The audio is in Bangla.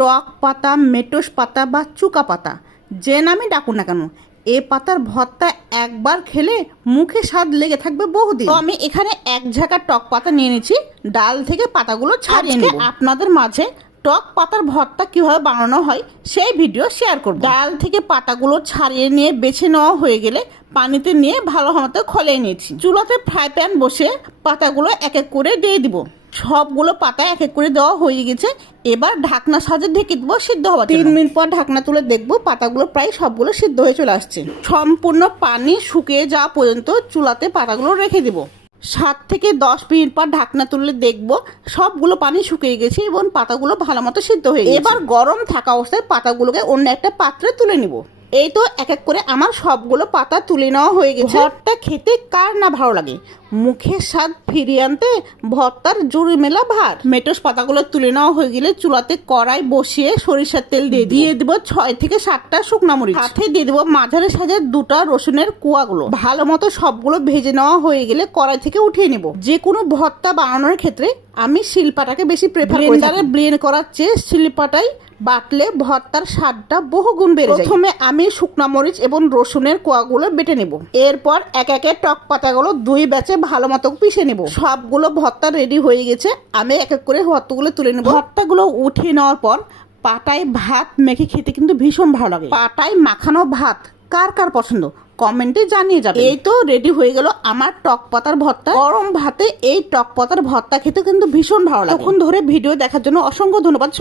টক পাতা মেটোস পাতা বা চুকা পাতা যে নামে ডাকুন না কেন এ পাতার ভর্তা একবার খেলে মুখে স্বাদ লেগে থাকবে বহুদিন। তো আমি এখানে এক ঝাঁকা টক পাতা নিয়ে নিয়েছি ডাল থেকে পাতাগুলো ছাড়িয়ে নিয়ে আপনাদের মাঝে টক পাতার ভর্তা কীভাবে বানানো হয় সেই ভিডিও শেয়ার করব। ডাল থেকে পাতাগুলো ছাড়িয়ে নিয়ে বেছে নেওয়া হয়ে গেলে পানিতে নিয়ে ভালো মতো খলিয়ে নিয়েছি। চুলাতে ফ্রাই প্যান বসে পাতাগুলো এক এক করে দিয়ে দিব। সবগুলো পাতা এক এক করে দেওয়া হয়ে গেছে। এবার ঢাকনা সাজে ঢেকে দেবো সিদ্ধ হওয়ার তিন মিনিট পর ঢাকনা তুলে দেখব পাতাগুলো প্রায় সবগুলো সিদ্ধ হয়ে চলে আসছে। সম্পূর্ণ পানি শুকিয়ে যাওয়া পর্যন্ত চুলাতে পাতাগুলো রেখে দেবো। সাত থেকে দশ মিনিট পর ঢাকনা তুলে দেখব সবগুলো পানি শুকিয়ে গেছে এবং পাতাগুলো ভালো মতো সিদ্ধ হয়ে গেছে। এবার গরম থাকা অবস্থায় পাতাগুলোকে অন্য একটা পাত্রে তুলে নিব। এই তো এক এক করে আমার সবগুলো পাতা তুলে নেওয়া হয়ে গেছে। ভর্তা খেতে কার না ভালো লাগে? মুখের স্বাদ ফিরিয়ে আনতে ভর্তার জুড়ি মেলা ভার। মেটোস পাতাগুলো তুলে নেওয়া হয়ে গেলে চুলাতে কড়াই বসিয়ে সরিষার তেল দিয়ে দিয়ে দেবো ছয় থেকে সাতটা শুকনা মরিচ। সাথে দিয়ে দেবো মাঝারি সাজের দুটা রসুনের কুয়াগুলো। ভালো মতো সবগুলো ভেজে নেওয়া হয়ে গেলে কড়াই থেকে উঠিয়ে নেব। যে কোনো ভর্তা বানানোর ক্ষেত্রে আমি শিল্পাটাকে বেশি প্রেফার করি। ব্লেন্ডারে ব্লেন্ড করার চেয়ে শিল্পাটাই বাটলে ভর্তার স্বাদটা বহু গুণ বেড়ে যায়। প্রথমে আমি শুকনো মরিচ এবং রসুনের কোয়াগুলো বেটে নেব। এরপর এক একে টক পাতাগুলো দুই ব্যাচে ভালো মতো পিষে নেব। সবগুলো ভর্তা রেডি হয়ে গেছে। আমি এক এক করে ভর্তাগুলো তুলে নেব। ভর্তাগুলো উঠিয়ে নেওয়ার পর পাটায় ভাত মেখে খেতে কিন্তু ভীষণ ভালো লাগে। পাটায় মাখানো ভাত কার কার পছন্দ? কমেন্টে জানিয়ে যাবে এই তো রেডি হয়ে গেল আমার টক পাতার ভর্তা। গরম ভাতে এই টক পাতার ভর্তা খেতে কিন্তু ভীষণ ভালো লাগে। তখন ধরে ভিডিও দেখার জন্য অসংখ্য ধন্যবাদ।